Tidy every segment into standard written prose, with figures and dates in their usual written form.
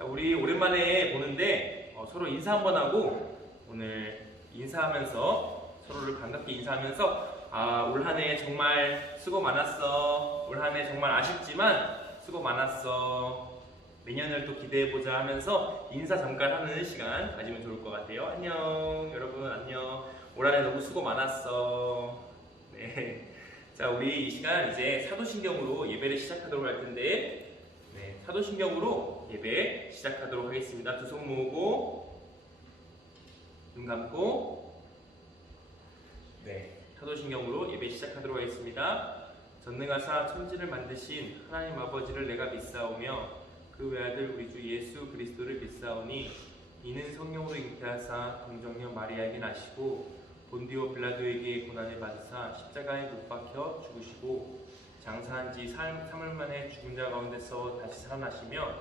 자, 우리 오랜만에 보는데 서로 인사 한번 하고 오늘 인사하면서 서로를 반갑게 인사하면서 올 한 해 정말 수고 많았어. 올 한 해 정말 아쉽지만 수고 많았어. 내년을 또 기대해보자 하면서 인사 잠깐 하는 시간 가지면 좋을 것 같아요. 안녕 여러분, 안녕. 올 한 해 너무 수고 많았어. 네. 자, 우리 이 시간 이제 사도신경으로 예배를 시작하도록 할 텐데, 네, 사도신경으로 예배 시작하도록 하겠습니다. 두 손 모으고 눈 감고, 네, 사도신경으로 예배 시작하도록 하겠습니다. 전능하사 천지를 만드신 하나님 아버지를 내가 믿사오며 그 외아들 우리 주 예수 그리스도를 믿사오니 이는 성령으로 잉태하사 동정녀 마리아에게 나시고 본디오 빌라도에게 고난을 받으사 십자가에 못 박혀 죽으시고 장사한 지 3일 만에 죽은 자 가운데서 다시 살아나시며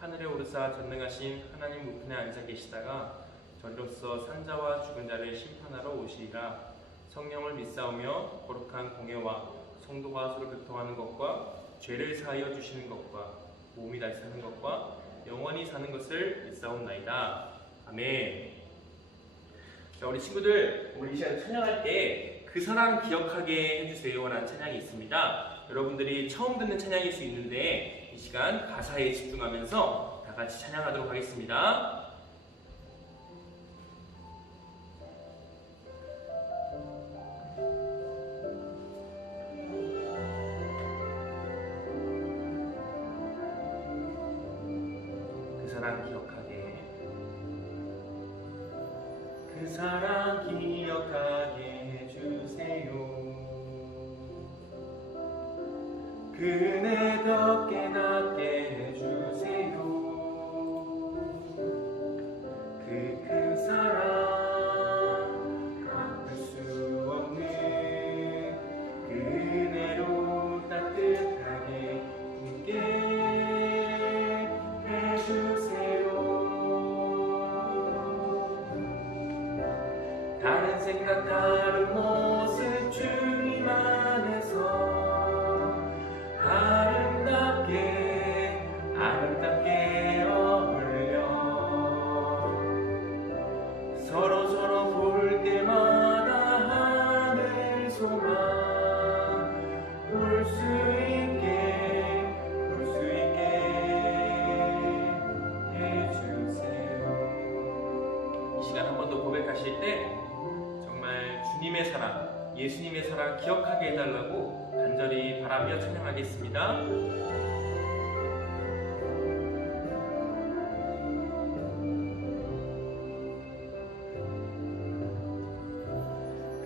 하늘에 오르사 전능하신 하나님 우편에 앉아 계시다가 저리로서 산자와 죽은 자를 심판하러 오시리라. 성령을 믿사오며 거룩한 공예와 성도가 서로 교통하는 것과 죄를 사하여 주시는 것과 몸이 다시 사는 것과 영원히 사는 것을 믿사옵나이다. 아멘. 자, 우리 친구들, 우리 이 시간 찬양할 때 그 사람 기억하게 해주세요 라는 찬양이 있습니다. 여러분들이 처음 듣는 찬양일 수 있는데 이 시간 가사에 집중하면서 다 같이 찬양하도록 하겠습니다. 그 사람 기억하게, 그 사람 기억하게 해주세요. 그네 더 깨닫게 해주세요. 그 사람 갚을 수 없는 그 은혜로 따뜻하게 함께 해주세요. 다른 생각 다른 모습 주님 안에서 아름답게 어울려 서로 볼 때마다 하늘 소망 볼 수 있게 해주세요. 이 시간 한 번 더 고백하실 때 정말 주님의 사랑, 예수님의 사랑 기억하게 해달라고 간절히 바라며 찬양하겠습니다.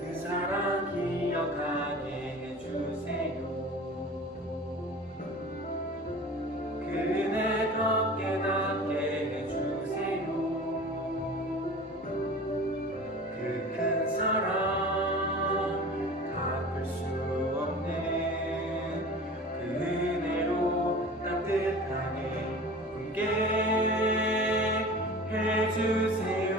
그 사랑 기억하게 해주세요. 그네 더 깨닫게 해주세요. 그 큰 사랑 갚을 수 없는 그 은혜로 따뜻하게 함께 해주세요.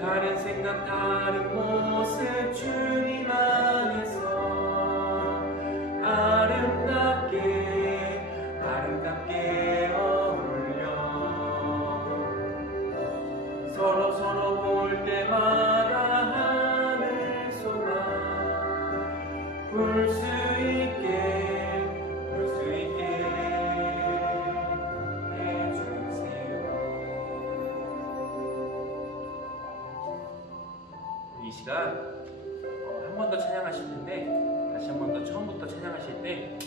다른 생각 다른 모습 주님 안에서 아름답게 어울려 서로 볼 때마다 하늘 소망 볼 수 있게 해주세요. 이 시간 한 번 더 찬양하실 텐데, 다시 한 번 더 처음부터 찬양하실 때,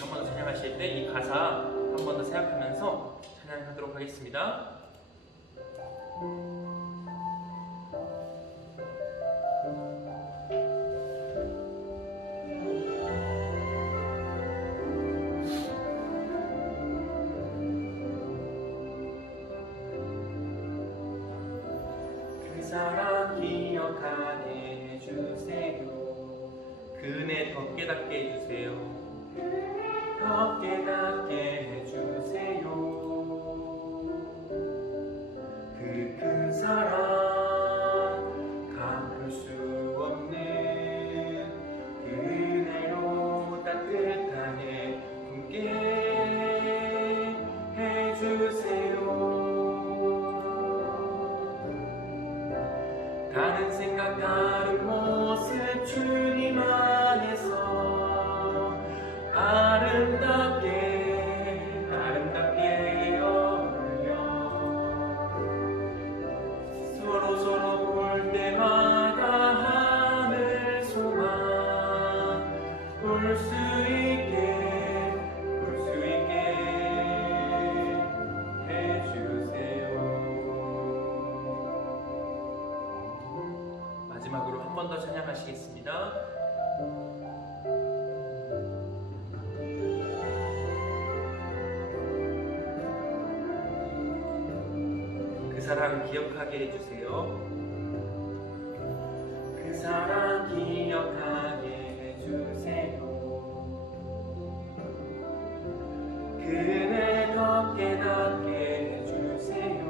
한 번 더 찬양하실 때 이 가사 한 번 더 생각하면서 찬양하도록 하겠습니다. 그 사람 기억하게 해주세요. 그네 더 깨닫게 해주세요. 더 깨닫게 해주세요. 그 큰 사랑 갚을 수 없는 그 은혜로 따뜻하게 함께 아름답게 아름답게 어울려 서로 볼 때마다 하늘 소망 볼 수 있게 해주세요. 마지막으로 한 번 더 찬양하시겠습니다. 그 사랑 기억하게 해주세요. 그 사랑 기억하게 해주세요. 그대 더 깨닫게 해주세요.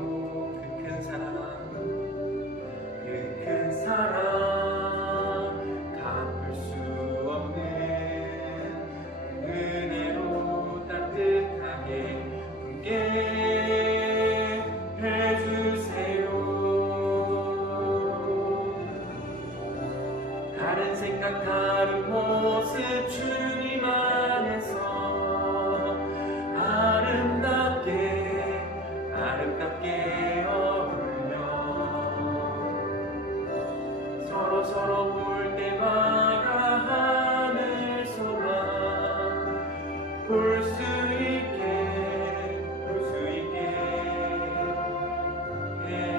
그 큰 사랑 갚을 수 없는 은혜로 따뜻하게 함께 해주세요. 다른 생각 다른 모습 주님 안에서 아름답게 어울려 서로 볼 때마다 하늘 소망 볼 수 있게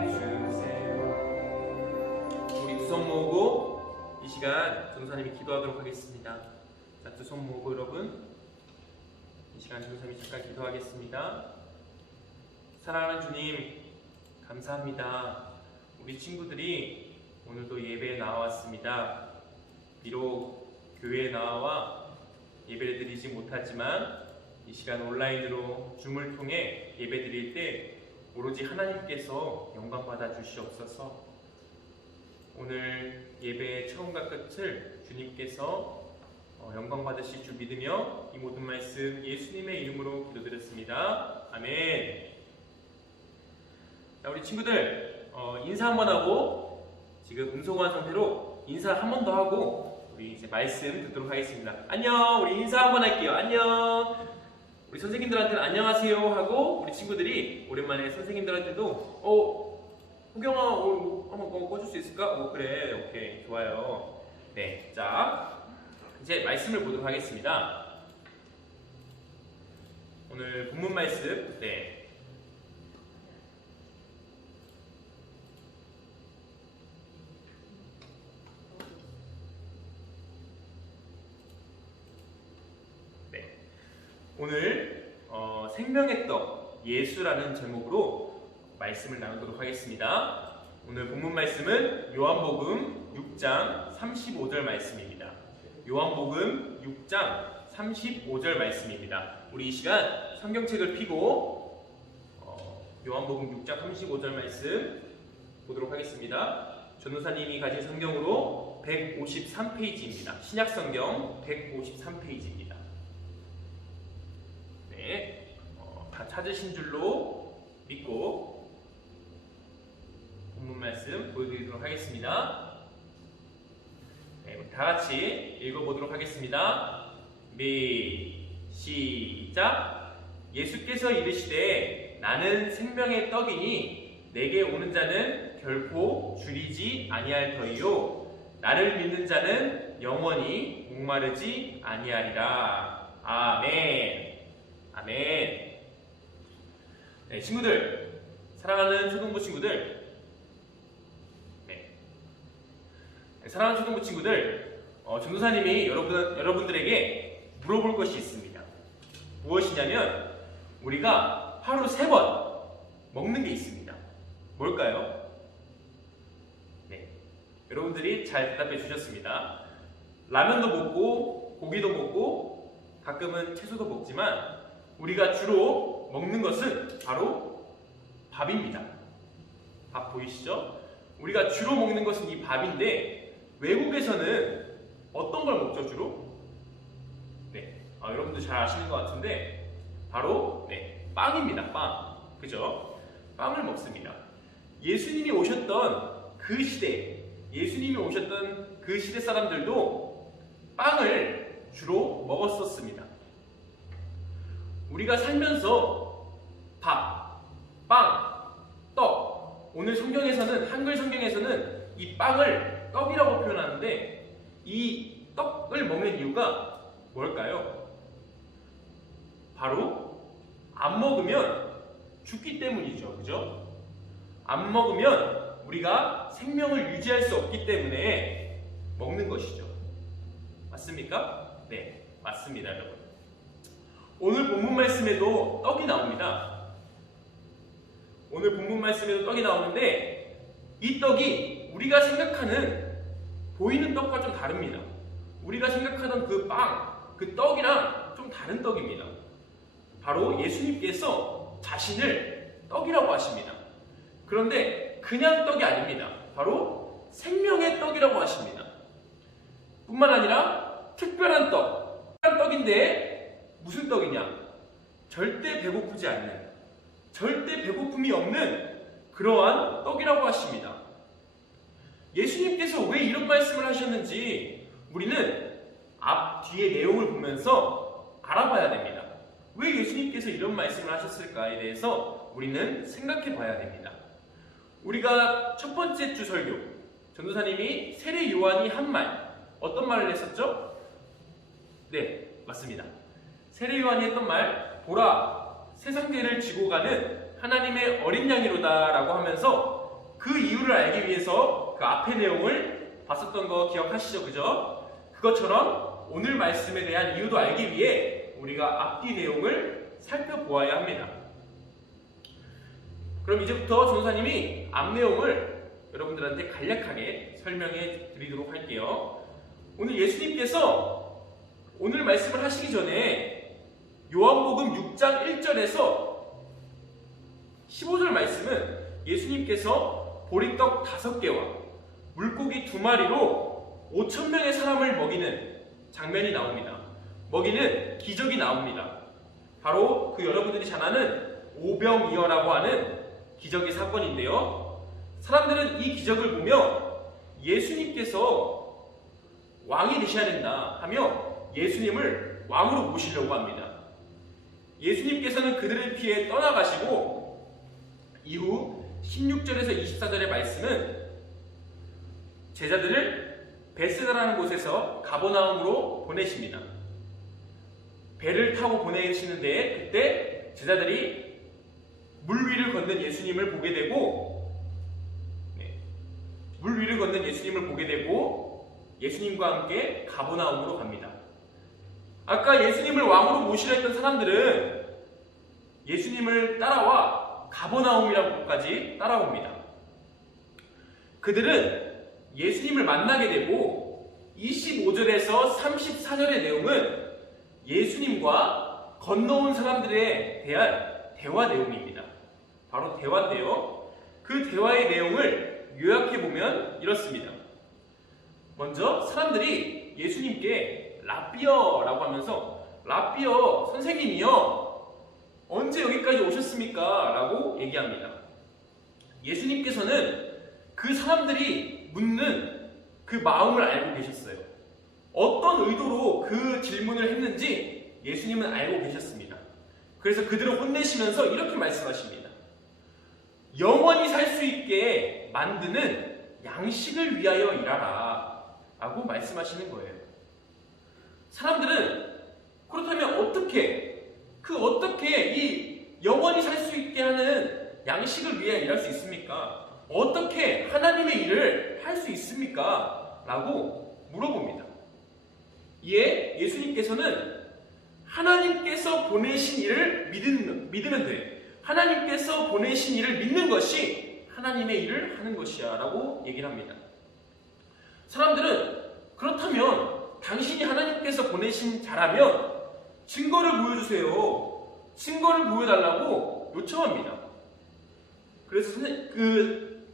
해주세요. 우리 두 손 모으고 이 시간 전도사님이 기도하도록 하겠습니다. 자, 두 손 모으고 여러분 이 시간 전도사님이 잠깐 기도하겠습니다. 사랑하는 주님 감사합니다. 우리 친구들이 오늘도 예배에 나왔습니다. 비록 교회에 나와 예배를 드리지 못하지만 이 시간 온라인으로 줌을 통해 예배 드릴 때 오로지 하나님께서 영광 받아 주시옵소서. 오늘 예배의 처음과 끝을 주님께서 영광 받으실 줄 믿으며 이 모든 말씀 예수님의 이름으로 기도드렸습니다. 아멘. 자, 우리 친구들 인사 한번 하고 지금 음소거한 상태로 인사 한 번 더 하고 우리 이제 말씀 듣도록 하겠습니다. 안녕. 우리 인사 한번 할게요. 안녕. 우리 선생님들한테는 안녕하세요 하고 우리 친구들이 오랜만에 선생님들한테도 호경아 한번 꺼줄 수 있을까? 그래. 오케이. 좋아요. 네. 자, 이제 말씀을 보도록 하겠습니다. 오늘 본문 말씀. 네. 오늘 생명의 떡 예수라는 제목으로 말씀을 나누도록 하겠습니다. 오늘 본문 말씀은 요한복음 6장 35절 말씀입니다. 요한복음 6장 35절 말씀입니다. 우리 이 시간 성경책을 펴고 요한복음 6장 35절 말씀 보도록 하겠습니다. 전도사님이 가진 성경으로 153페이지입니다. 신약성경 153페이지입니다. 다 찾으신 줄로 믿고 본문 말씀 보여드리도록 하겠습니다. 네, 다 같이 읽어보도록 하겠습니다. 시작. 예수께서 이르시되 나는 생명의 떡이니 내게 오는 자는 결코 줄이지 아니할 터이요 나를 믿는 자는 영원히 목마르지 아니하리라. 아멘. 아멘. 네, 친구들, 사랑하는 초등부 친구들, 사랑하는 초등부 친구들, 전도사님이 여러분들에게 물어볼 것이 있습니다. 무엇이냐면 우리가 하루 3번 먹는 게 있습니다. 뭘까요? 네, 여러분들이 잘 대답해 주셨습니다. 라면도 먹고 고기도 먹고 가끔은 채소도 먹지만 우리가 주로 먹는 것은 바로 밥입니다. 밥 보이시죠? 우리가 주로 먹는 것은 이 밥인데 외국에서는 어떤 걸 먹죠 주로? 네, 여러분들 잘 아시는 것 같은데 바로 빵입니다. 빵, 그죠? 빵을 먹습니다. 예수님이 오셨던 그 시대 사람들도 빵을 주로 먹었었습니다. 우리가 살면서 밥, 빵, 떡, 오늘 성경에서는, 한글 성경에서는 이 빵을 떡이라고 표현하는데 이 떡을 먹는 이유가 뭘까요? 바로 안 먹으면 죽기 때문이죠. 그죠? 안 먹으면 우리가 생명을 유지할 수 없기 때문에 먹는 것이죠. 맞습니까? 네, 맞습니다, 여러분. 오늘 본문 말씀에도 떡이 나옵니다. 오늘 본문 말씀에도 떡이 나오는데 이 떡이 우리가 생각하는 보이는 떡과 좀 다릅니다. 우리가 생각하던 그 빵, 그 떡이랑 좀 다른 떡입니다. 바로 예수님께서 자신을 떡이라고 하십니다. 그런데 그냥 떡이 아닙니다. 바로 생명의 떡이라고 하십니다. 뿐만 아니라 특별한 떡, 특별한 떡인데 무슨 떡이냐? 절대 배고프지 않는, 절대 배고픔이 없는 그러한 떡이라고 하십니다. 예수님께서 왜 이런 말씀을 하셨는지 우리는 앞 뒤의 내용을 보면서 알아봐야 됩니다. 왜 예수님께서 이런 말씀을 하셨을까에 대해서 우리는 생각해 봐야 됩니다. 우리가 첫 번째 주 설교, 전도사님이 세례 요한이 한 말, 어떤 말을 했었죠? 네, 맞습니다. 세례 요한이 했던 말, 보라, 세상 죄를 지고 가는 하나님의 어린 양이로다 라고 하면서 그 이유를 알기 위해서 그 앞의 내용을 봤었던 거 기억하시죠? 그죠? 그것처럼 오늘 말씀에 대한 이유도 알기 위해 우리가 앞뒤 내용을 살펴보아야 합니다. 그럼 이제부터 전도사님이 앞 내용을 여러분들한테 간략하게 설명해 드리도록 할게요. 오늘 예수님께서 오늘 말씀을 하시기 전에 요한복음 6장 1절에서 15절 말씀은 예수님께서 보리떡 5개와 물고기 2마리로 5,000명의 사람을 먹이는 장면이 나옵니다. 먹이는 기적이 나옵니다. 바로 그 여러분들이 잘 아는 오병이어라고 하는 기적의 사건인데요. 사람들은 이 기적을 보며 예수님께서 왕이 되셔야 된다 하며 예수님을 왕으로 모시려고 합니다. 예수님께서는 그들을 피해 떠나가시고 이후 16절에서 24절의 말씀은 제자들을 베세다라는 곳에서 가버나움으로 보내십니다. 배를 타고 보내시는데 그때 제자들이 물 위를 걷는 예수님을 보게 되고 물 위를 걷는 예수님을 보게 되고 예수님과 함께 가버나움으로 갑니다. 아까 예수님을 왕으로 모시려 했던 사람들은 예수님을 따라와 가버나움이라는 곳까지 따라옵니다. 그들은 예수님을 만나게 되고 25절에서 34절의 내용은 예수님과 건너온 사람들에 대한 대화 내용입니다. 바로 대화인데요. 그 대화의 내용을 요약해보면 이렇습니다. 먼저 사람들이 예수님께 라삐어라고 하면서 라삐어 선생님이요 언제 여기까지 오셨습니까? 라고 얘기합니다. 예수님께서는 그 사람들이 묻는 그 마음을 알고 계셨어요. 어떤 의도로 그 질문을 했는지 예수님은 알고 계셨습니다. 그래서 그들을 혼내시면서 이렇게 말씀하십니다. 영원히 살 수 있게 만드는 양식을 위하여 일하라 라고 말씀하시는 거예요. 사람들은 그렇다면 어떻게 이 영원히 살 수 있게 하는 양식을 위해 일할 수 있습니까? 어떻게 하나님의 일을 할 수 있습니까? 라고 물어봅니다. 이에 예수님께서는 하나님께서 보내신 일을 믿으면 돼. 하나님께서 보내신 일을 믿는 것이 하나님의 일을 하는 것이야 라고 얘기를 합니다. 사람들은 그렇다면 당신이 하나님께서 보내신 자라면 증거를 보여주세요. 증거를 보여달라고 요청합니다.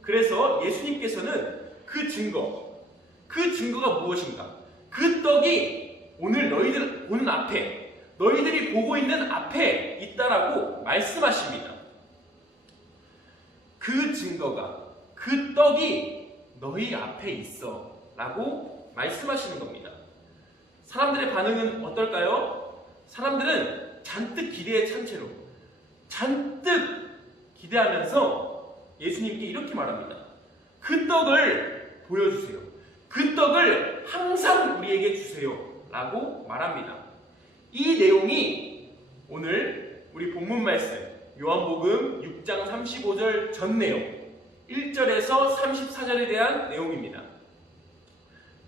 그래서 예수님께서는 그 증거가 무엇인가? 그 떡이 오늘 너희들 보는 앞에, 너희들이 보고 있는 앞에 있다라고 말씀하십니다. 그 증거가, 그 떡이 너희 앞에 있어 라고 말씀하시는 겁니다. 사람들의 반응은 어떨까요? 사람들은 잔뜩 기대에 찬 채로 잔뜩 기대하면서 예수님께 이렇게 말합니다. 그 떡을 보여주세요. 그 떡을 항상 우리에게 주세요. 라고 말합니다. 이 내용이 오늘 우리 본문 말씀 요한복음 6장 35절 전 내용 1절에서 34절에 대한 내용입니다.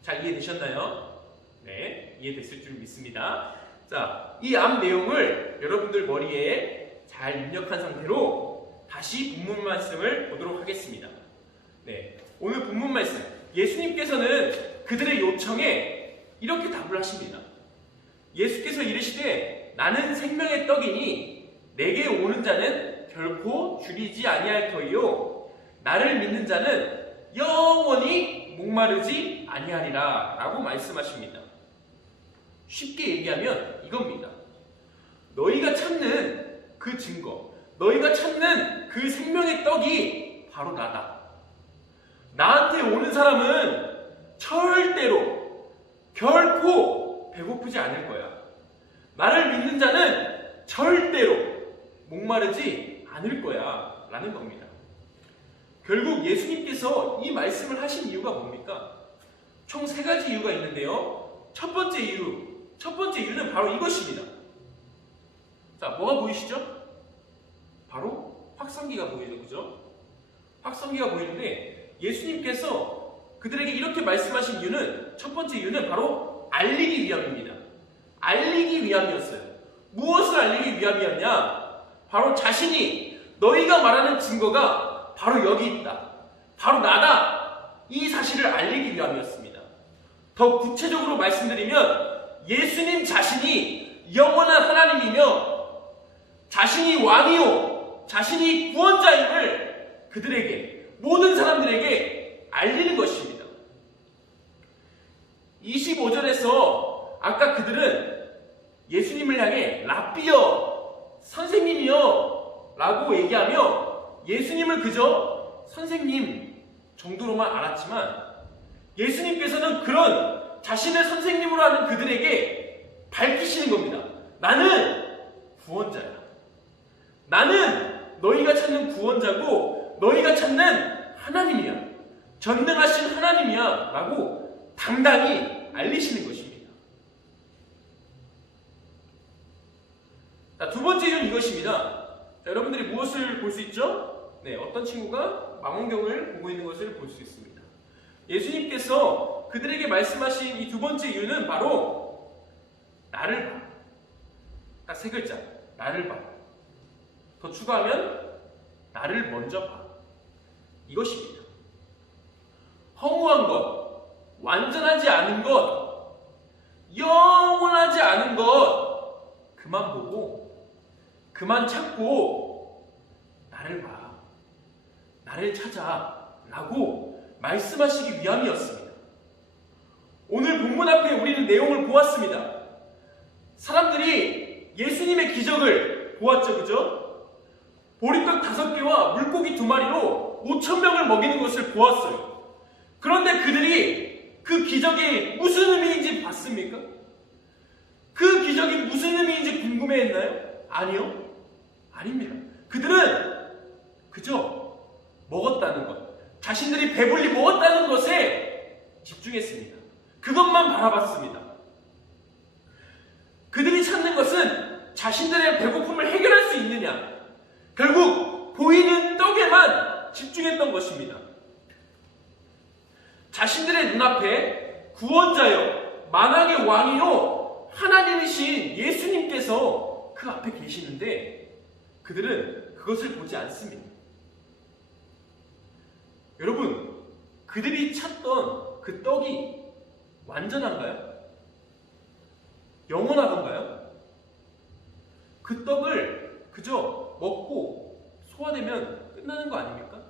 잘 이해되셨나요? 네, 이해됐을 줄 믿습니다. 자, 이 앞 내용을 여러분들 머리에 잘 입력한 상태로 다시 본문 말씀을 보도록 하겠습니다. 네, 오늘 본문 말씀 예수님께서는 그들의 요청에 이렇게 답을 하십니다. 예수께서 이르시되 나는 생명의 떡이니 내게 오는 자는 결코 줄이지 아니할 터이요 나를 믿는 자는 영원히 목마르지 아니하리라 라고 말씀하십니다. 쉽게 얘기하면 이겁니다. 너희가 찾는 그 증거, 너희가 찾는 그 생명의 떡이 바로 나다. 나한테 오는 사람은 절대로 결코 배고프지 않을 거야. 나를 믿는 자는 절대로 목마르지 않을 거야 라는 겁니다. 결국 예수님께서 이 말씀을 하신 이유가 뭡니까? 총 3가지 이유가 있는데요. 첫 번째 이유는 바로 이것입니다. 자, 뭐가 보이시죠? 바로 확성기가 보이죠, 그죠? 확성기가 보이는데 예수님께서 그들에게 이렇게 말씀하신 이유는 첫 번째 이유는 바로 알리기 위함입니다. 알리기 위함이었어요. 무엇을 알리기 위함이었냐? 바로 자신이 너희가 말하는 증거가 바로 여기 있다. 바로 나다. 이 사실을 알리기 위함이었습니다. 더 구체적으로 말씀드리면 예수님 자신이 영원한 하나님이며 자신이 왕이요 자신이 구원자임을 그들에게 모든 사람들에게 알리는 것입니다. 25절에서 아까 그들은 예수님을 향해 랍비여 선생님이여 라고 얘기하며 예수님을 그저 선생님 정도로만 알았지만 예수님께서는 그런 자신을 선생님으로 하는 그들에게 밝히시는 겁니다. 나는 구원자야. 나는 너희가 찾는 구원자고 너희가 찾는 하나님이야. 전능하신 하나님이야 라고 당당히 알리시는 것입니다. 자, 두 번째 이유는 이것입니다. 자, 여러분들이 무엇을 볼 수 있죠? 네, 어떤 친구가 망원경을 보고 있는 것을 볼 수 있습니다. 예수님께서 그들에게 말씀하신 이 두 번째 이유는 바로 나를 봐. 딱 3글자. 나를 봐. 더 추가하면 나를 먼저 봐. 이것입니다. 허무한 것, 완전하지 않은 것, 영원하지 않은 것 그만 보고 그만 찾고 나를 봐. 나를 찾아 라고 말씀하시기 위함이었습니다. 오늘 본문 앞에 우리는 내용을 보았습니다. 사람들이 예수님의 기적을 보았죠, 그죠? 보리떡 5개와 물고기 2마리로 5,000명을 먹이는 것을 보았어요. 그런데 그들이 그 기적이 무슨 의미인지 봤습니까? 그 기적이 무슨 의미인지 궁금해했나요? 아니요. 아닙니다. 그들은 그저 먹었다는 것, 자신들이 배불리 먹었다는 것에 집중했습니다. 그것만 바라봤습니다. 그들이 찾는 것은 자신들의 배고픔을 해결할 수 있느냐, 결국 보이는 떡에만 집중했던 것입니다. 자신들의 눈앞에 구원자여 만왕의 왕이요 하나님이신 예수님께서 그 앞에 계시는데 그들은 그것을 보지 않습니다. 여러분, 그들이 찾던 그 떡이 완전한가요? 영원하던가요? 그 떡을 그저 먹고 소화되면 끝나는 거 아닙니까?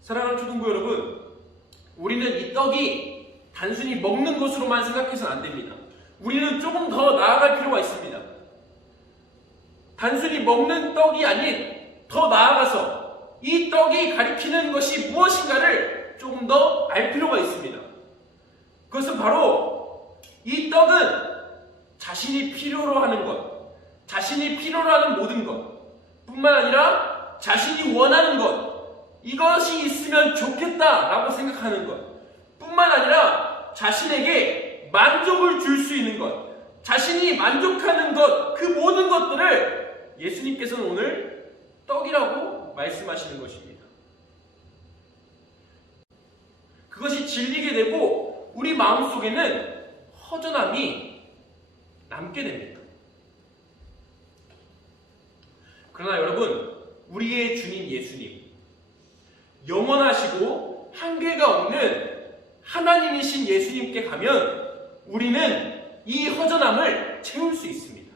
사랑하는 초등부 여러분, 우리는 이 떡이 단순히 먹는 것으로만 생각해서는 안 됩니다. 우리는 조금 더 나아갈 필요가 있습니다. 단순히 먹는 떡이 아닌 더 나아가서 이 떡이 가리키는 것이 무엇인가를 조금 더 알 필요가 있습니다. 그것은 바로 이 떡은 자신이 필요로 하는 것, 자신이 필요로 하는 모든 것 뿐만 아니라 자신이 원하는 것, 이것이 있으면 좋겠다라고 생각하는 것 뿐만 아니라 자신에게 만족을 줄 수 있는 것, 자신이 만족하는 것, 그 모든 것들을 예수님께서는 오늘 떡이라고 말씀하시는 것입니다. 그것이 질리게 되고 우리 마음속에는 허전함이 남게 됩니다. 그러나 여러분, 우리의 주님 예수님, 영원하시고 한계가 없는 하나님이신 예수님께 가면 우리는 이 허전함을 채울 수 있습니다.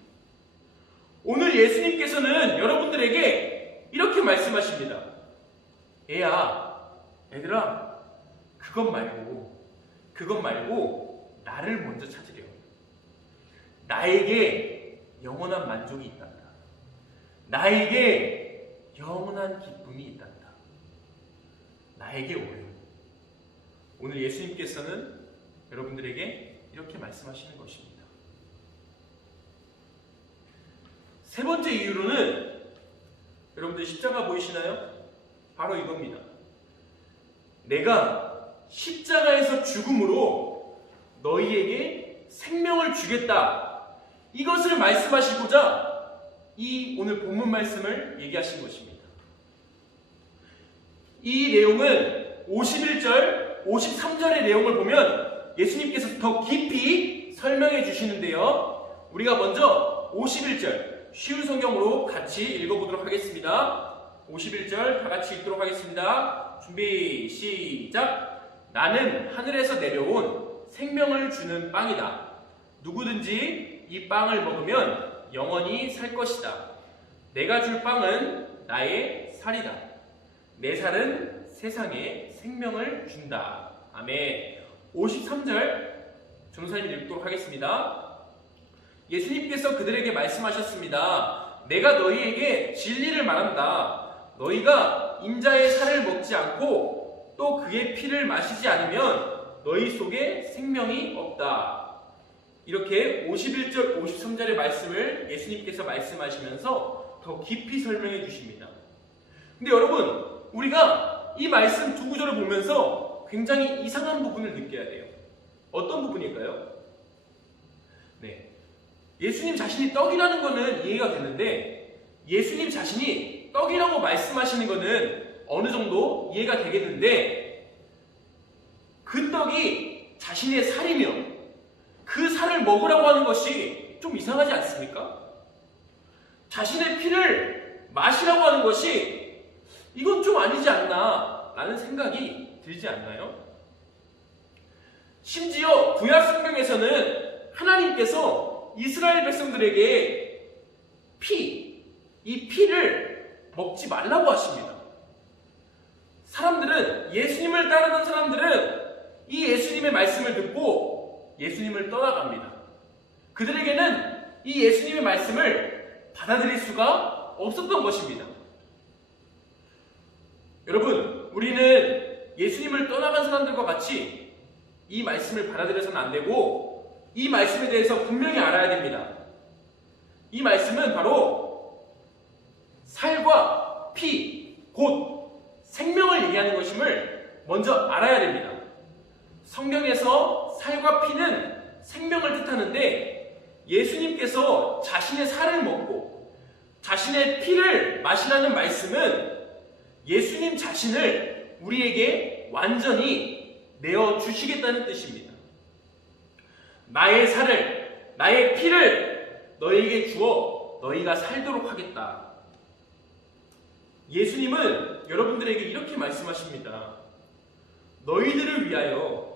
오늘 예수님께서는 여러분들에게 이렇게 말씀하십니다. 얘들아, 그것 말고 나를 먼저 찾으려. 나에게 영원한 만족이 있단다. 나에게 영원한 기쁨이 있단다. 나에게 오래. 오늘 예수님께서는 여러분들에게 이렇게 말씀하시는 것입니다. 세 번째 이유로는 여러분들 십자가 보이시나요? 바로 이겁니다. 내가 십자가에서 죽음으로 너희에게 생명을 주겠다. 이것을 말씀하시고자 이 오늘 본문 말씀을 얘기하신 것입니다. 이 내용은 51절, 53절의 내용을 보면 예수님께서 더 깊이 설명해 주시는데요. 우리가 먼저 51절 쉬운 성경으로 같이 읽어보도록 하겠습니다. 51절 다 같이 읽도록 하겠습니다. 준비 시작. 나는 하늘에서 내려온 생명을 주는 빵이다. 누구든지 이 빵을 먹으면 영원히 살 것이다. 내가 줄 빵은 나의 살이다. 내 살은 세상에 생명을 준다. 아멘. 53절 전도사님 읽도록 하겠습니다. 예수님께서 그들에게 말씀하셨습니다. 내가 너희에게 진리를 말한다. 너희가 인자의 살을 먹지 않고 또 그의 피를 마시지 않으면 너희 속에 생명이 없다. 이렇게 51절, 53절의 말씀을 예수님께서 말씀하시면서 더 깊이 설명해 주십니다. 근데 여러분, 우리가 이 말씀 두 구절을 보면서 굉장히 이상한 부분을 느껴야 돼요. 어떤 부분일까요? 네, 예수님 자신이 떡이라는 거는 이해가 되는데 예수님 자신이 떡이라고 말씀하시는 거는 어느 정도 이해가 되겠는데 그 떡이 자신의 살이며 그 살을 먹으라고 하는 것이 좀 이상하지 않습니까? 자신의 피를 마시라고 하는 것이 이건 좀 아니지 않나 라는 생각이 들지 않나요? 심지어 구약 성경에서는 하나님께서 이스라엘 백성들에게 이 피를 먹지 말라고 하십니다. 사람들은, 예수님을 따르던 사람들은 이 예수님의 말씀을 듣고 예수님을 떠나갑니다. 그들에게는 이 예수님의 말씀을 받아들일 수가 없었던 것입니다. 여러분, 우리는 예수님을 떠나간 사람들과 같이 이 말씀을 받아들여서는 안 되고 이 말씀에 대해서 분명히 알아야 됩니다. 이 말씀은 바로 살과 피, 곧 생명을 얘기하는 것임을 먼저 알아야 됩니다. 성경에서 살과 피는 생명을 뜻하는데 예수님께서 자신의 살을 먹고 자신의 피를 마시라는 말씀은 예수님 자신을 우리에게 완전히 내어주시겠다는 뜻입니다. 나의 살을, 나의 피를 너희에게 주어 너희가 살도록 하겠다. 예수님은 여러분들에게 이렇게 말씀하십니다. 너희들을 위하여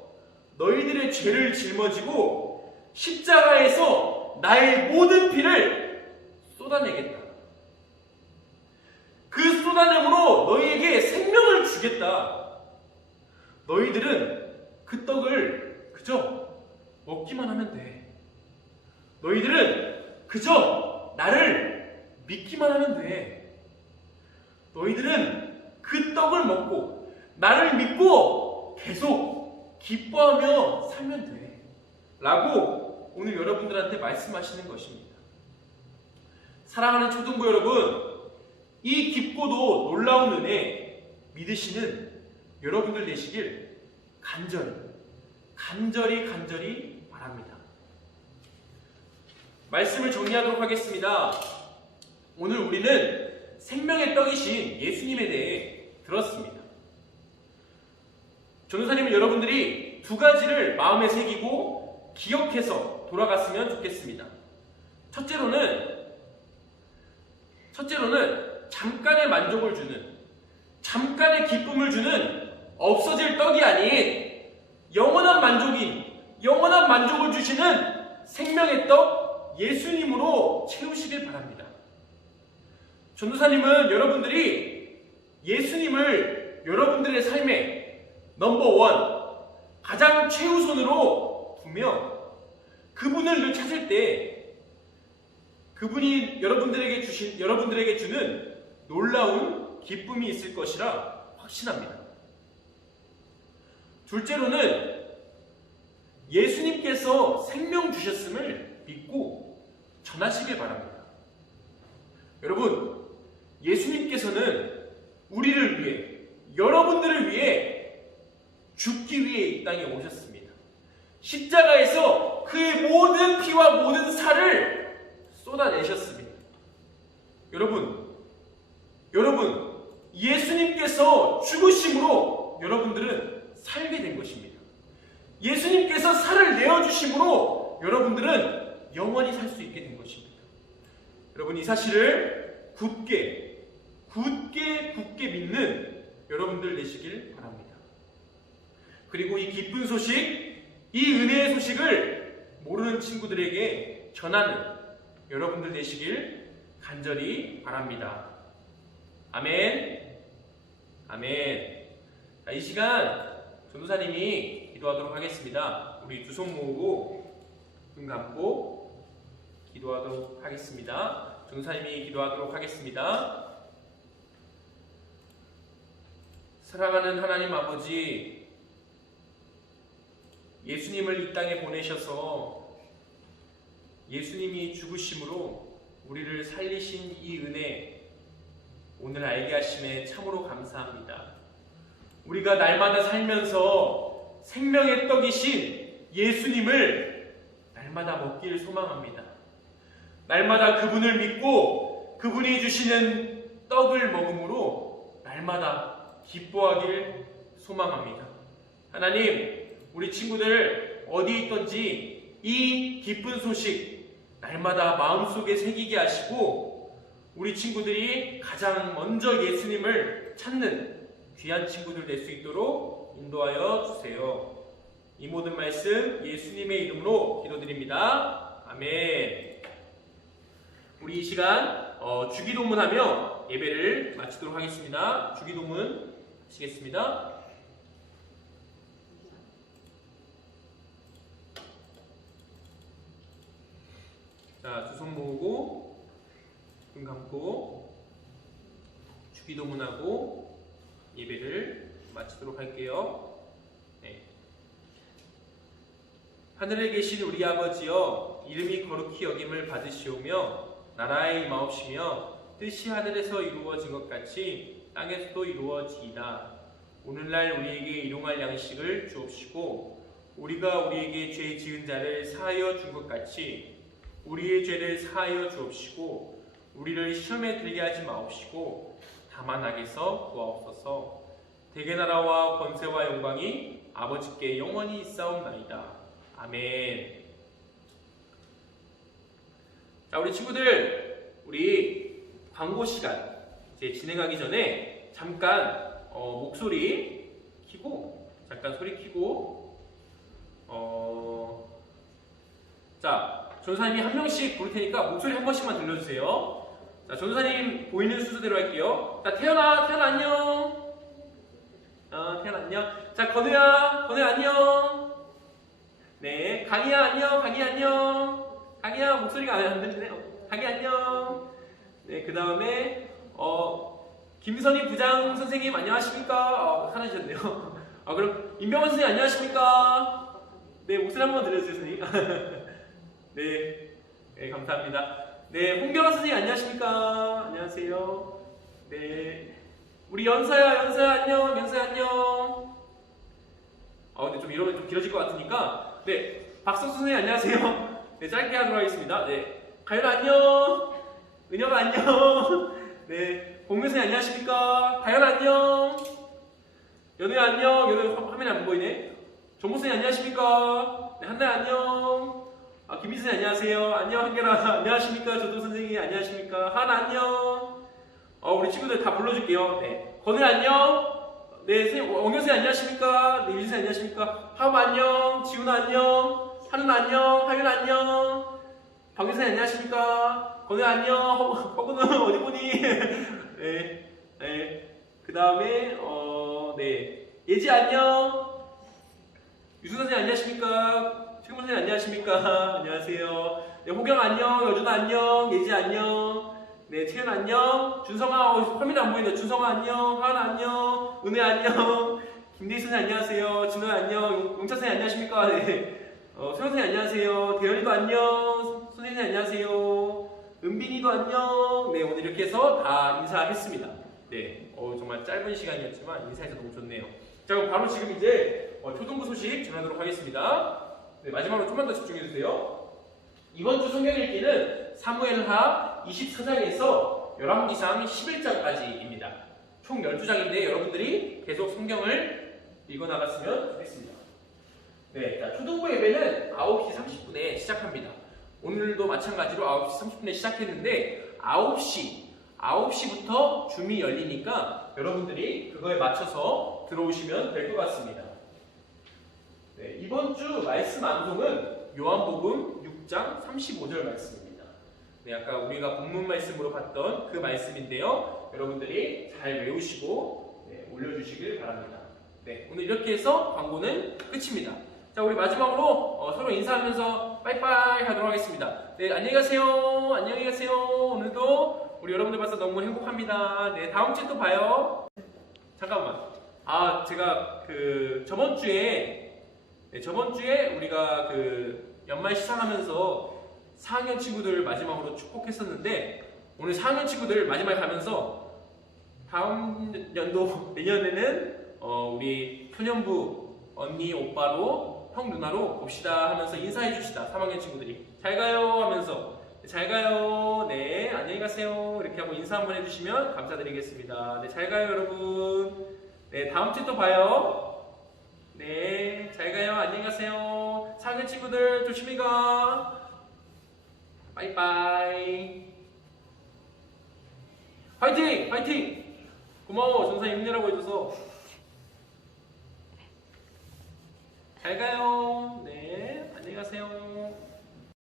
너희들의 죄를 짊어지고 십자가에서 나의 모든 피를 쏟아내겠다. 그 쏟아냄으로 너희에게 생명을 주겠다. 너희들은 그 떡을 그저 먹기만 하면 돼. 너희들은 그저 나를 믿기만 하면 돼. 너희들은 그 떡을 먹고 나를 믿고 계속 기뻐하며 살면 돼. 라고 오늘 여러분들한테 말씀하시는 것입니다. 사랑하는 초등부 여러분, 이 깊고도 놀라운 은혜 믿으시는 여러분들 되시길 간절히 바랍니다. 말씀을 정리하도록 하겠습니다. 오늘 우리는 생명의 떡이신 예수님에 대해 들었습니다. 전도사님은 여러분들이 두 가지를 마음에 새기고 기억해서 돌아갔으면 좋겠습니다. 첫째로는 잠깐의 만족을 주는, 잠깐의 기쁨을 주는 없어질 떡이 아닌 영원한 만족을 주시는 생명의 떡 예수님으로 채우시길 바랍니다. 전도사님은 여러분들이 예수님을 여러분들의 삶의 넘버원, 가장 최우선으로 두며 그분을 늘 찾을 때 그분이 여러분들에게 주는 놀라운 기쁨이 있을 것이라 확신합니다. 둘째로는 예수님께서 생명 주셨음을 믿고 전하시길 바랍니다. 여러분, 예수님께서는 우리를 위해, 여러분들을 위해 죽기 위해 이 땅에 오셨습니다. 십자가에서 그의 모든 피와 모든 살을 쏟아내셨습니다. 여러분, 예수님께서 죽으심으로 여러분들은 살게 된 것입니다. 예수님께서 살을 내어주심으로 여러분들은 영원히 살 수 있게 된 것입니다. 여러분, 이 사실을 굳게 믿는 여러분들 되시길 바랍니다. 그리고 이 기쁜 소식, 이 은혜의 소식을 모르는 친구들에게 전하는 여러분들 되시길 간절히 바랍니다. 아멘. 자, 이 시간 전도사님이 기도하도록 하겠습니다. 우리 두 손 모으고 눈 감고 기도하도록 하겠습니다. 전도사님이 기도하도록 하겠습니다. 사랑하는 하나님 아버지, 예수님을 이 땅에 보내셔서 예수님이 죽으심으로 우리를 살리신 이 은혜 오늘 알게 하심에 참으로 감사합니다. 우리가 날마다 살면서 생명의 떡이신 예수님을 날마다 먹기를 소망합니다. 날마다 그분을 믿고 그분이 주시는 떡을 먹음으로 날마다 기뻐하길 소망합니다. 하나님, 우리 친구들 어디 있든지 이 기쁜 소식 날마다 마음속에 새기게 하시고 우리 친구들이 가장 먼저 예수님을 찾는 귀한 친구들 될 수 있도록 인도하여 주세요. 이 모든 말씀 예수님의 이름으로 기도드립니다. 아멘. 우리 이 시간 주기도문하며 예배를 마치도록 하겠습니다. 주기도문 하시겠습니다. 자, 두 손 모으고 눈 감고 주기도문하고 예배를 마치도록 할게요. 네. 하늘에 계신 우리 아버지여, 이름이 거룩히 여김을 받으시오며 나라에 임하옵시며 뜻이 하늘에서 이루어진 것 같이 땅에서도 이루어지이다. 오늘날 우리에게 일용할 양식을 주옵시고 우리가 우리에게 죄 지은 자를 사하여 준 것 같이 우리의 죄를 사하여 주옵시고 우리를 시험에 들게 하지 마옵시고 다만 악에서 구하옵소서. 대개 나라와 권세와 영광이 아버지께 영원히 있사옵나이다. 아멘. 자, 우리 친구들, 우리 광고 시간 이제 진행하기 전에 잠깐 목소리 켜고 자, 전도사님이 한 명씩 부를 테니까 목소리 한 번씩만 들려주세요. 자, 전도사님 보이는 순서대로 할게요. 자, 태연아 안녕. 태연 안녕. 자, 건우야 안녕. 네, 강희야 안녕. 강희야 목소리가 안 들리네요. 강희 안녕. 네, 그 다음에 김선희 부장 선생님 안녕하십니까? 사라지셨네요. 그럼 임병원 선생님 안녕하십니까? 네, 목소리 한번 들려주세요, 선생님. 네, 네, 감사합니다. 네, 홍경아 선생님 안녕하십니까? 안녕하세요. 네, 우리 연서야 안녕, 연서야 안녕. 근데 좀 이러면 좀 길어질 것 같으니까, 네, 박성수 선생님 안녕하세요. 네, 짧게 하도록 하겠습니다. 네, 가연아 안녕, 은혁아 안녕. 네, 공유 선생님 안녕하십니까? 가연아 안녕, 연우야 안녕. 연우 화면이 안 보이네. 정모 선생님 안녕하십니까? 네, 한나야 안녕. 김민수 선생님 안녕하세요. 안녕 한결아 안녕하십니까? 조도 선생님 안녕하십니까? 하나 안녕. 우리 친구들 다 불러줄게요. 네, 건우 안녕. 네, 선생님, 엉현 선생님 안녕하십니까? 네, 유진 선생님 안녕하십니까? 하음 안녕. 지훈아 안녕. 하는 안녕. 하윤 안녕. 박윤 선생님 안녕하십니까? 건우 안녕. 허근은 어디 보니? 네, 네. 그 다음에 네, 예지 안녕. 유승 선생님 안녕하십니까? 최근 선생님 안녕하십니까? 안녕하세요. 네, 호경 안녕. 여준아 안녕. 예지 안녕. 네, 채연 안녕. 준성아, 화면이 안 보이네. 준성아 안녕. 하은 안녕. 은혜 안녕. 김대희 선생님 안녕하세요. 진호야 안녕. 용차 선생님 안녕하십니까? 네. 소영 선생님 안녕하세요. 대현이도 안녕. 선생님 안녕하세요. 은빈이도 안녕. 네, 오늘 이렇게 해서 다 인사했습니다. 네, 정말 짧은 시간이었지만 인사해서 너무 좋네요. 자, 그럼 바로 지금 이제 초등부 소식 전하도록 하겠습니다. 네, 마지막으로 좀만 더 집중해주세요. 이번 주 성경 읽기는 사무엘하 24장에서 열왕기상 11장까지입니다. 총 12장인데 여러분들이 계속 성경을 읽어나갔으면 좋겠습니다. 네, 자, 초등부 예배는 9시 30분에 시작합니다. 오늘도 마찬가지로 9시 30분에 시작했는데 9시부터 줌이 열리니까 여러분들이 그거에 맞춰서 들어오시면 될 것 같습니다. 네, 이번 주 말씀 암송은 요한복음 6장 35절 말씀입니다. 네, 아까 우리가 본문 말씀으로 봤던 그 말씀인데요. 여러분들이 잘 외우시고 올려주시길 바랍니다. 네, 오늘 이렇게 해서 광고는 끝입니다. 자, 우리 마지막으로 서로 인사하면서 빠이빠이 하도록 하겠습니다. 네, 안녕히 가세요. 안녕히 가세요. 오늘도 우리 여러분들 봐서 너무 행복합니다. 네, 다음 주에 또 봐요. 잠깐만. 제가 저번 주에 우리가 연말 시상하면서 4학년 친구들 마지막으로 축복했었는데 오늘 4학년 친구들 마지막에 가면서 다음 연도 내년에는 우리 초년부 언니 오빠로 형 누나로 봅시다 하면서 인사해 줍시다. 3학년 친구들이 잘 가요 하면서 잘 가요. 네, 안녕히 가세요. 이렇게 하고 인사 한번 해주시면 감사드리겠습니다. 네, 잘 가요 여러분. 네, 다음 주에 또 봐요. 네, 잘 가요. 안녕히 가세요. 4학년 친구들 조심히 가. 빠이빠이. 화이팅! 화이팅! 고마워. 전사님 힘내라고 해줘서. 잘 가요. 네, 안녕히 가세요.